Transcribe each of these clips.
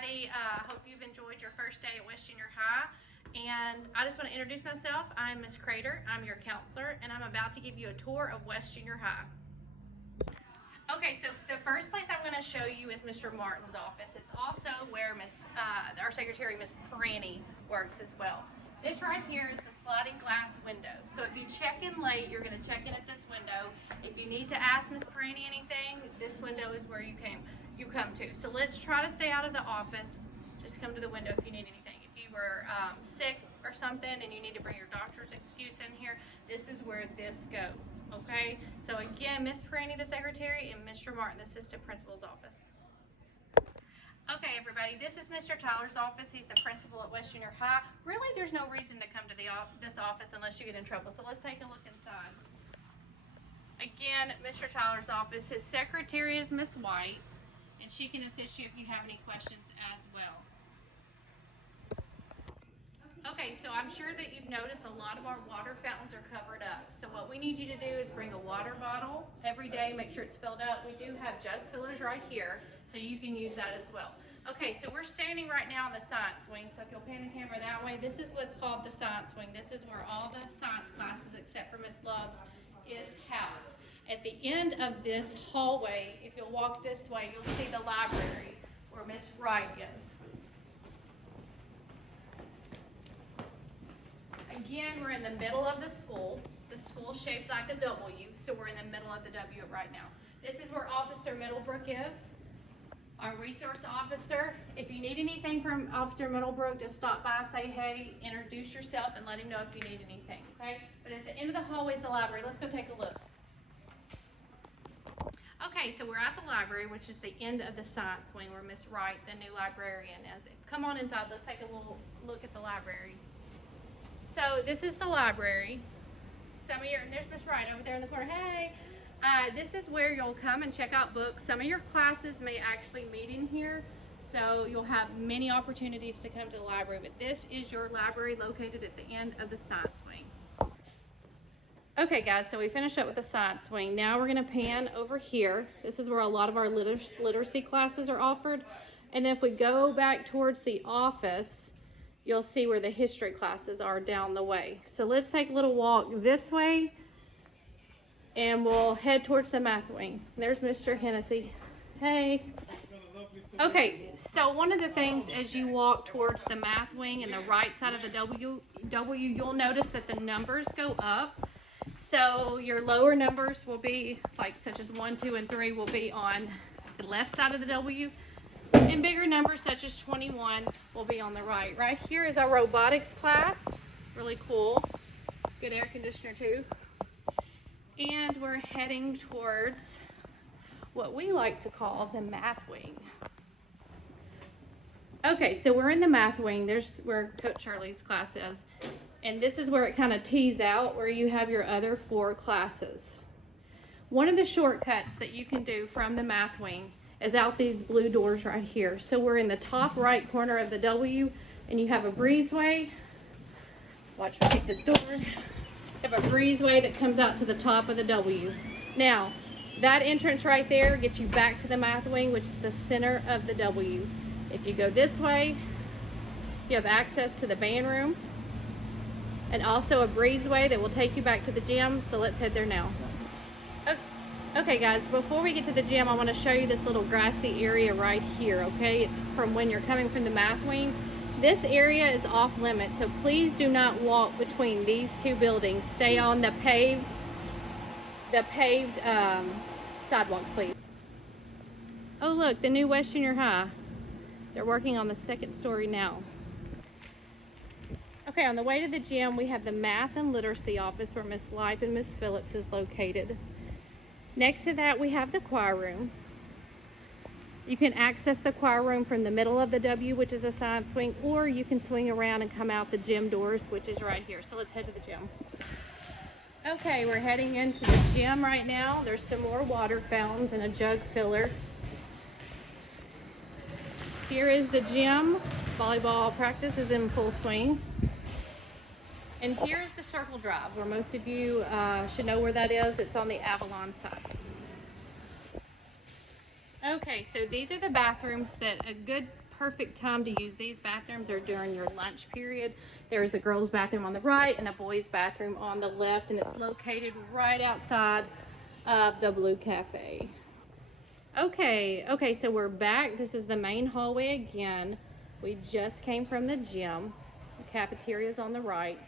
everybody. Hope you've enjoyed your first day at West Junior High. And I just want to introduce myself. I'm Miss Crater. I'm your counselor, and I'm about to give you a tour of West Junior High. Okay, so the first place I'm going to show you is Mr. Martin's office. It's also where our secretary, Miss Peranny, works as well. This right here is the sliding glass window. So if you check in late, you're going to check in at this window. If you need to ask Miss Peranny anything, this window is where you come to. So let's try to stay out of the office. Just come to the window if you need anything. If you were sick or something and you need to bring your doctor's excuse in here, this is where this goes, okay? So again, Miss Peranny, the secretary, and Mr. Martin, the assistant principal's office. Okay, everybody, this is Mr. Tyler's office. He's the principal at West Junior High. Really, there's no reason to come to this office unless you get in trouble. So let's take a look inside. Again, Mr. Tyler's office. His secretary is Miss White, and she can assist you if you have any questions as well. Okay, so I'm sure that you've noticed a lot of our water fountains are covered up. So what we need you to do is bring a water bottle every day, make sure it's filled up. We do have jug fillers right here, so you can use that as well. Okay, so we're standing right now on the science wing, so if you'll pan the camera that way, this is what's called the science wing. This is where all the science classes, except for Miss Love's, is housed. At the end of this hallway, if you'll walk this way, you'll see the library where Miss Wright is. Again, we're in the middle of the school. The school's shaped like a W, so we're in the middle of the W right now. This is where Officer Middlebrook is, our resource officer. If you need anything from Officer Middlebrook, just stop by, say hey, introduce yourself, and let him know if you need anything, okay? But at the end of the hallway is the library. Let's go take a look. Okay, so we're at the library, which is the end of the science wing where Miss Wright, the new librarian, is. Come on inside. Let's take a little look at the library. So this is the library. And there's Miss Wright over there in the corner. Hey, this is where you'll come and check out books. Some of your classes may actually meet in here, so you'll have many opportunities to come to the library. But this is your library located at the end of the science wing. Okay, guys, so we finished up with the science wing. Now we're going to pan over here. This is where a lot of our literacy classes are offered. And then if we go back towards the office, you'll see where the history classes are down the way. So let's take a little walk this way and we'll head towards the math wing. There's Mr. Hennessy. Hey. Okay, so one of the things as you walk towards the math wing and the right side of the W, you'll notice that the numbers go up. So your lower numbers will be, like such as 1, 2, and 3 will be on the left side of the W. And bigger numbers such as 21 will be on the right. Right here is our robotics class. Really cool. Good air conditioner too. And we're heading towards what we like to call the math wing. Okay, so we're in the math wing. There's where Coach Charlie's class is. And this is where it kind of tees out where you have your other 4 classes. One of the shortcuts that you can do from the math wing is out these blue doors right here. So we're in the top right corner of the W, and you have a breezeway. Watch me take this door. You have a breezeway that comes out to the top of the W. Now, that entrance right there gets you back to the math wing, which is the center of the W. If you go this way, you have access to the band room, and also a breezeway that will take you back to the gym. So let's head there now. Okay guys, before we get to the gym, I want to show you this little grassy area right here, okay? It's from when you're coming from the math wing. This area is off limits, so please do not walk between these 2 buildings. Stay on the paved sidewalks, please. Oh look, the new West Junior High. They're working on the 2nd story now. Okay, on the way to the gym, we have the math and literacy office where Miss Lipe and Miss Phillips is located. Next to that, we have the choir room. You can access the choir room from the middle of the W, which is a side swing, or you can swing around and come out the gym doors, which is right here. So let's head to the gym. Okay, we're heading into the gym right now. There's some more water fountains and a jug filler. Here is the gym. Volleyball practice is in full swing. And here's the circle drive, where most of you should know where that is. It's on the Avalon side. Okay, so these are the bathrooms that a good perfect time to use these bathrooms are during your lunch period. There's a girls' bathroom on the right and a boys' bathroom on the left, and it's located right outside of the Blue Cafe. Okay, so we're back. This is the main hallway again. We just came from the gym. The cafeteria is on the right.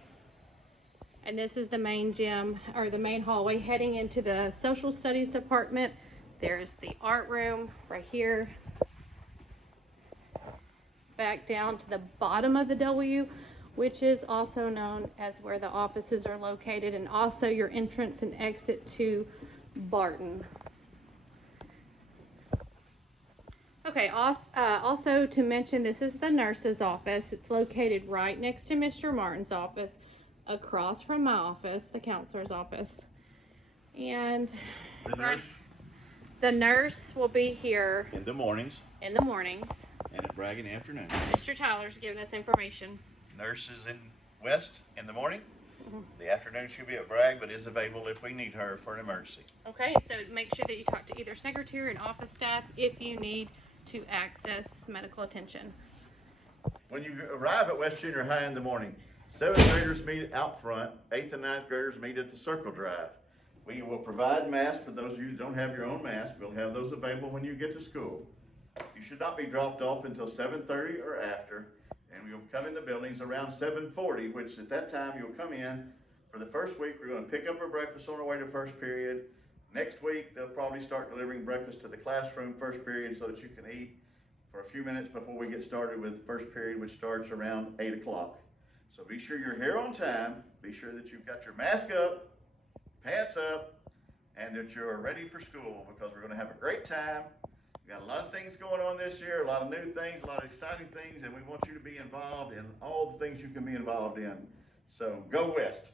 And this is the main gym, or the main hallway heading into the social studies department. There's the art room right here. Back down to the bottom of the W, which is also known as where the offices are located, and also your entrance and exit to Barton. Okay, also to mention, this is the nurse's office. It's located right next to Mr. Martin's office, across from my office, the counselor's office. And the nurse will be here in the mornings and at Bragg in the afternoon. Mr. Tyler's giving us information. Nurse is in West in the morning. The afternoon she'll be at Bragg, but is available if we need her for an emergency. Okay, so make sure that you talk to either secretary and office staff if you need to access medical attention. When you arrive at West Junior High in the morning, 7th graders meet out front, 8th and 9th graders meet at the Circle Drive. We will provide masks for those of you who don't have your own mask. We'll have those available when you get to school. You should not be dropped off until 7:30 or after, and you'll come in the buildings around 7:40, which at that time you'll come in. For the first week, we're going to pick up our breakfast on our way to first period. Next week, they'll probably start delivering breakfast to the classroom first period so that you can eat for a few minutes before we get started with first period, which starts around 8 o'clock. So be sure you're here on time. Be sure that you've got your mask up, pants up, and that you're ready for school, because we're going to have a great time. We've got a lot of things going on this year, a lot of new things, a lot of exciting things, and we want you to be involved in all the things you can be involved in. So go West.